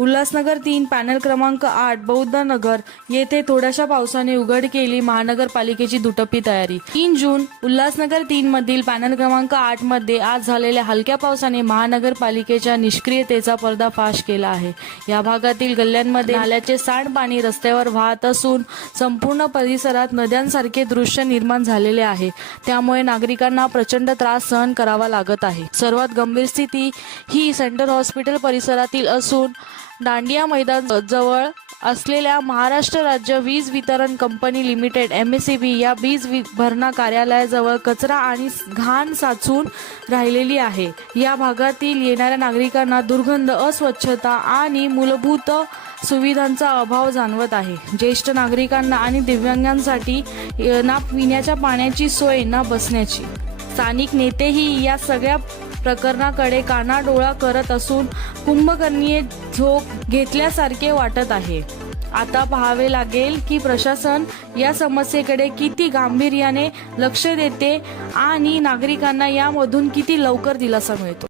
Ulhasnagar 3 panel क्रमांक 8 बौद्ध नगर येथे थोड्याशा पावसाने उघड केली महानगरपालिकेची दुटप्पी तयारी। 3 जून उल्हासनगर 3 मधील पॅनल क्रमांक 8 मध्ये आज झालेल्या हलक्या पावसाने महानगरपालिकेच्या निष्क्रियतेचा पर्दाफाश केला आहे। या भागातील गल्ल्यांमध्ये नाल्याचे सांडपाणी रस्त्यावर वाहत असून संपूर्ण परिसरात नद्यांसारखे दृश्य निर्माण झालेले आहे। त्यामुळे नागरिकांना प्रचंड त्रास सहन करावा लागत आहे। सर्वात गंभीर स्थिती ही सेंट्रल हॉस्पिटल परिसरातील असून दांडिया मैदान जवळ असलेल्या महाराष्ट्र राज्य वीज वितरण कंपनी लिमिटेड MSEB या वीज भरणा कार्यालयाजवळ कचरा आणि घाण साचून राहिलेली आहे। या भागातील येणाऱ्या नागरिकांना दुर्गंध, अस्वच्छता आणि मूलभूत सुविधांचा अभाव जाणवत आहे। ज्येष्ठ नागरिकांना आणि दिव्यांगांसाठी ना पिण्याच्या पाण्याची सोय ना बसण्याची। स्थानिक नेतेही या सगळ्या प्रकरणाकडे कानाडोळा करत असून कुंभकर्णीय झोप घेतल्यासारखे वाटत आहे। आता पाहावे लागेल की प्रशासन या समस्येकडे किती गांभीर्याने लक्ष देते आणि नागरिकांना यामधून किती लवकर दिलासा मिळतो।